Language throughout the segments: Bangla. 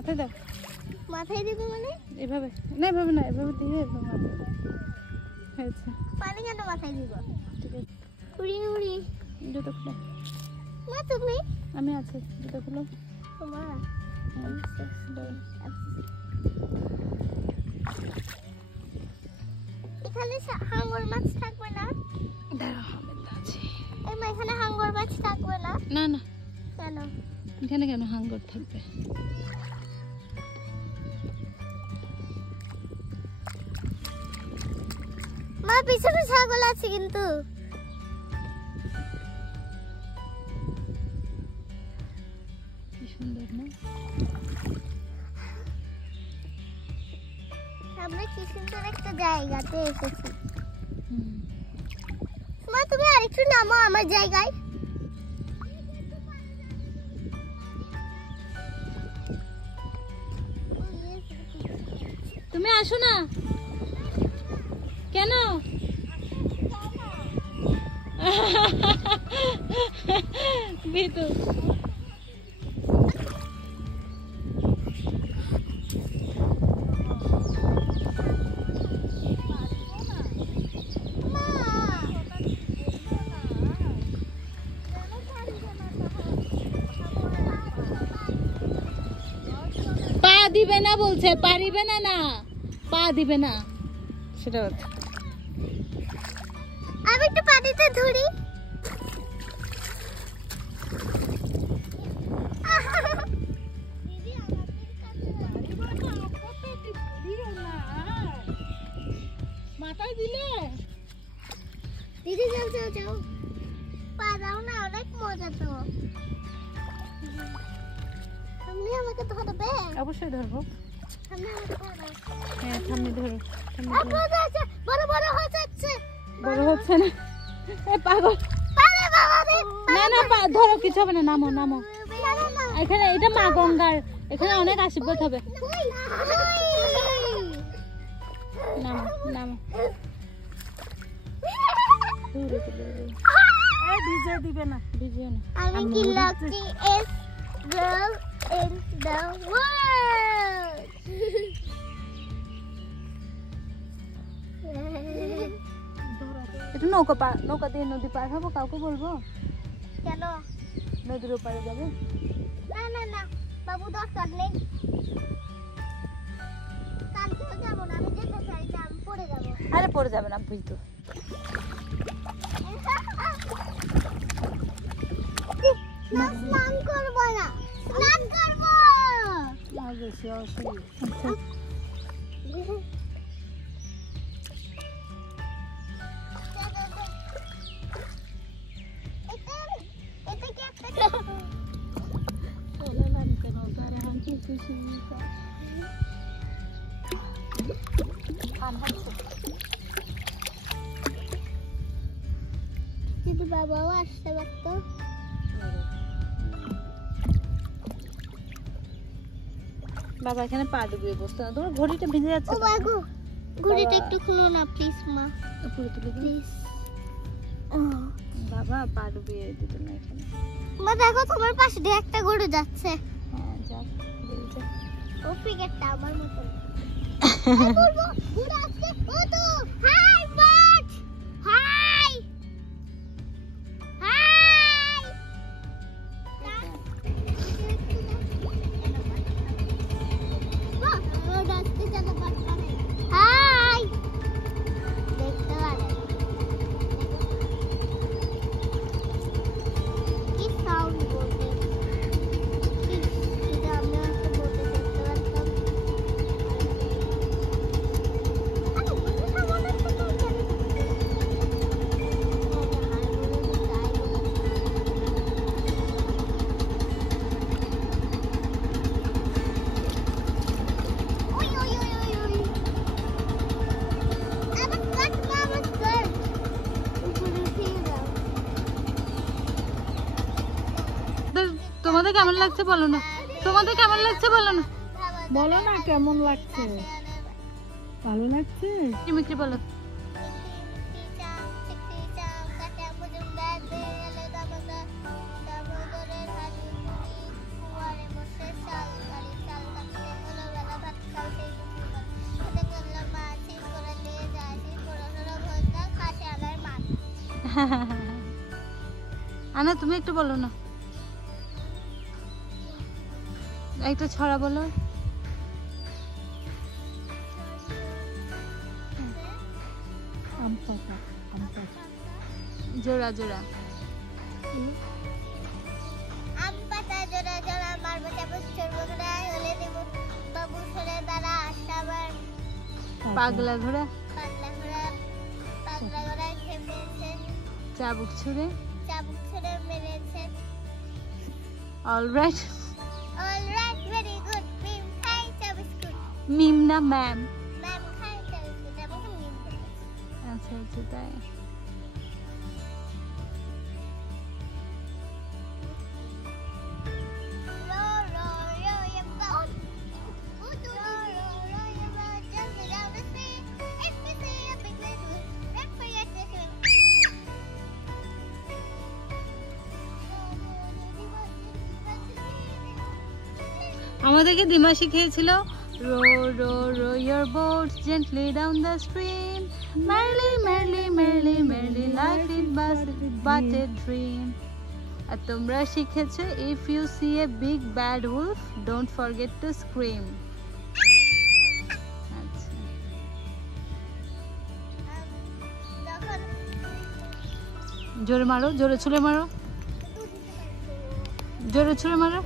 মাথায় দাও। মাথায় দিবে মানে? এভাবে না, এভাবে না, এভাবে দিয়ে এভাবে মাথায় হয়েছে। পানি কেন মাথায় দিব? ঠিক আছে, উড়ি উড়ি জুতো খুলো। মা তুমি? আমি আছি, জুতো খুলো। তোমার এখানে হাঙ্গর মাছ থাকবে না? দাঁড়াও, আমি তো আছি। এই মা, এখানে হাঙ্গর মাছ থাকবে না? না না, কেন? এখানে কেন হাঙ্গর থাকবে? মা পিছনে ছাগল আছে কিন্তু। কি সুন্দর না? আমরা কি সুন্দর একটা জায়গাতে এসেছি। মা তুমি আরেকটু নামো আমার জায়গায়। তুমি আসো না কেন? বিতু পা দিবে না বলছে, পারিবে না, না পা দিবে না, সেটা বলছে। আমি একটু পানিতে ধরি। মাথায় দিলে দিদি যাও যাও যাও, পা দাও না, অনেক মজা তো। তুমি আমাকে ধরবে? অবশ্যই ধরবো। তুমি আমাকে ধরো। হ্যাঁ, থামনি ধরো। বড় বড় হয়ে যাচ্ছে। বড় হচ্ছে না, এ পাগল। আরে বাবা রে, না না, ধরো, কিছু হবে না, নামো নামো। না না না, এখানে এটা মা গঙ্গার, এখানে অনেক আশীর্বাদ হবে। নামো নামো। ভিজে দিবে না, ভিজিও না। আমি কি lucky S girl in the world. একটু নৌকা দিয়ে নদী পার হবো, কাউকে বলবো? কেন? নদীর ওপারে যাবে। না না না বাবু, দরকার নেই। কালকেও যাবো না, আমি যেতে চাই যে আমি পড়ে যাবো। আরে পড়ে যাবে না, বুঝতো। না, স্নান করবো না, স্নান করবো। আচ্ছা, যদি বাবাও আসতে পারতো। বাবা এখানে পা ডুবিয়ে বসতো না, তোমার ঘড়িটা ভিজে যাচ্ছে। ও বাগো, ঘড়িটা একটু খুলো না প্লিজ মা, উপরে তুলে দিই। প্লিজ। বাবা পা ডুবিয়ে দিত না এখানে। মা দেখো, তোমার পাশে দিয়ে একটা গরু যাচ্ছে। হ্যাঁ, যাক। ও ক্রিকেটটা আমার মতন। বলবো ঘুরে আসছে। ও তো হাই বাট, হাই হাই। হাই, দেখতে পারে কি সাউন্ড বলতে। আমি একটা বলতে দেখতে পারতাম। তোমাদের কেমন লাগছে বলো না, তোমাদের কেমন লাগছে বলো না, বলো না কেমন লাগছে? ভালো লাগছে? মিক্রি বলো। আনা তুমি একটু বলো না, একটা ছড়া বলো। আম পাতা, আম পাতা। জোড়া জোড়া। আম পাতা জোড়া জোড়া মারবো চাবুক চড়বো ঘোড়ায় হলে দেব বাবু সরে দাঁড়া আসাবার পাগলা ঘোড়া পাগলা ঘোড়ায় খেপেছে চাবুক ছুঁড়ে চাবুক ছড়ে মেরেছে। অলরাইট। অলরাইট ভেরি গুড মিম খাই চা বিস্কুট। মিম না ম্যাম। ম্যাম খাই চা বিস্কুট আমাকে মিম বলেছে। আচ্ছা আচ্ছা তাই। Row, row, row your boat. Row, row, row your boat just down the sea. If you see a big red wolf, run for your chicken. আমাদেরকে দিমা শিখিয়েছিল row row row your boat gently down the stream merrily merrily merrily merrily life is but a dream. আর তোমরা শিখেছো if you see a big bad wolf don't forget to scream. আচ্ছা জোরে মারো, জোরে ছুঁড়ে মারো, জোরে ছুঁড়ে মারো।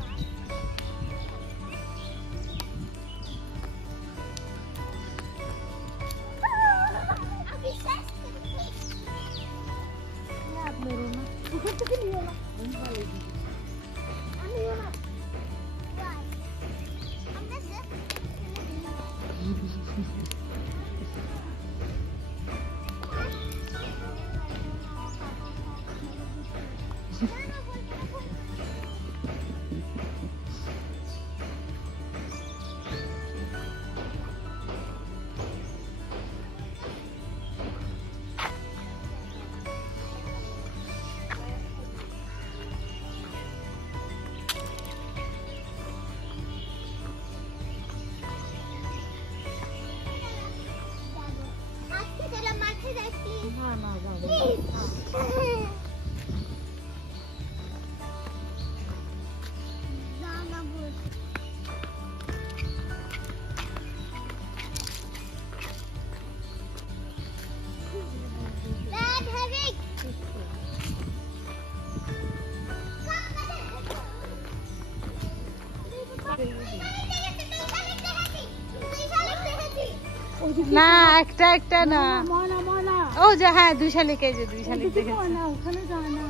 আজকে চলো মাঠে যাই প্লিজ। না না যাবো না। জানা বুঝ Dad, hurry! না একটা একটা না, ময়না ময়না। ও যা হ্যাঁ দুই শালিক, এই যে দুই শালিক ওদিকে দেখেছি। ময়না, ওখানে যায় না।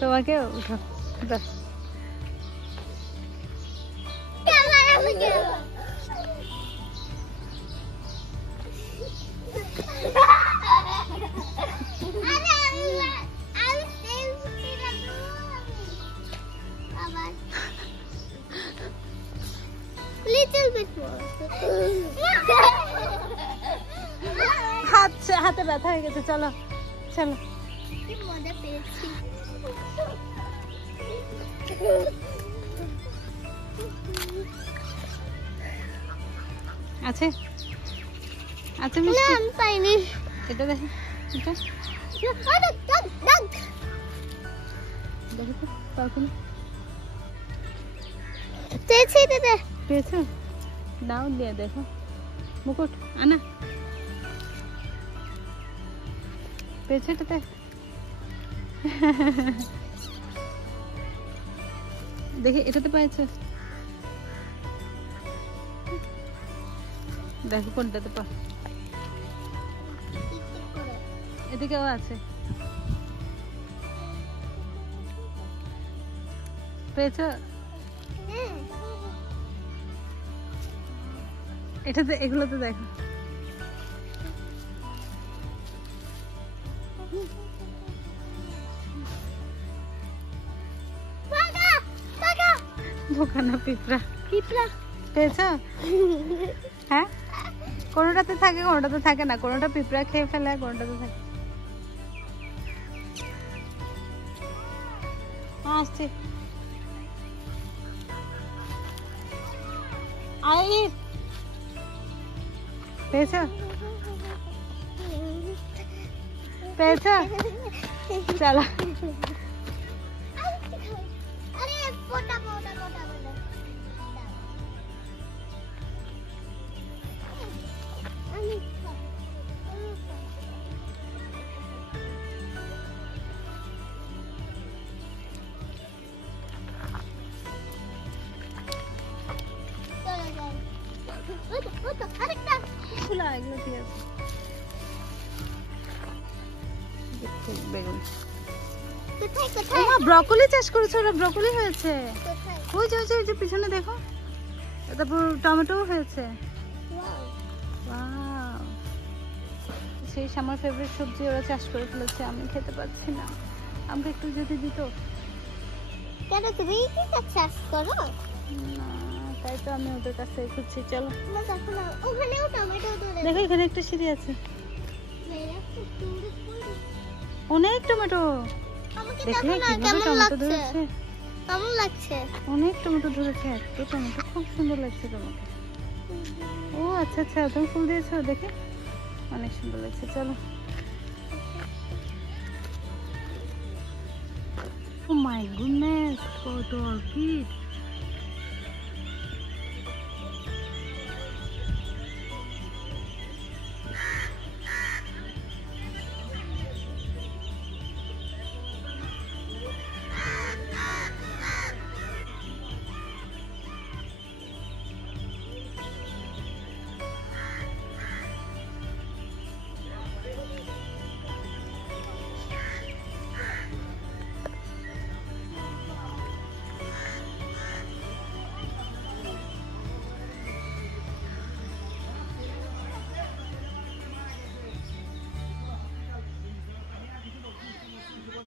তোমাকে উঠো দাও। Little bit more. হাতে ব্যথা হয়ে গেছে, চলো চলো। কি মজা পেয়েছি। আছে আছে না মিষ্টি, আমি পাইনি। এটা দেখো, এটা দেখো তো পাও কিনা। পেয়েছি দিদি। পেয়েছো? নাও দিয়ে দেখো মুকুট আনা, পেয়েছো এটাতে? দেখি এটাতে পেয়েছো? দেখো কোনটাতে পা, এদিকেও আছে। পেয়েছো? এটাতে, এগুলোতে দেখো। বোকা না পিঁপড়া। পিঁপড়া পেয়েছো? হ্যাঁ, কোনোটাতে থাকে কোনোটাতে থাকে না, কোনোটা পিঁপড়া খেয়ে ফেলে কোনোটাতে থাকে। আসছে আইস পেয়েছো পেয়েছো চলো अरे पोटा पोटा पोटा पोटा ফুলা এগুলো ঠিক আছে বেগুন কোথায় কোথায় ওমা ব্রকলি চাষ করেছে ওরা ব্রকলি হয়েছে কোথায় ওই যে পিছনে দেখো তারপর টমেটো হয়েছে ওয়াও ওয়াও সেই আমার ফেভারিট সবজি ওরা চাষ করে ফেলেছে আমি খেতে পাচ্ছি না আমাকে একটু যদি দিত কেন তুমি কি চাষ করো না তাই তো আমি ওদের কাছে খুঁজছি চলো না দেখো না ওখানেও টমেটো ধরে দেখো এখানে একটা সিঁড়ি আছে অনেক টমেটো আমাকে দেখলে দেখো না কিভাবে কেমন টমেটো লাগছে ধরেছে কেমন লাগছে অনেক টমেটো ধরেছে এত টমেটো খুব সুন্দর লাগছে তোমাকে ও আচ্ছা আচ্ছা তুমি ফুল দিয়েছো দেখে অনেক সুন্দর লাগছে চলো ও মাই গুডনেস কত অর্কিড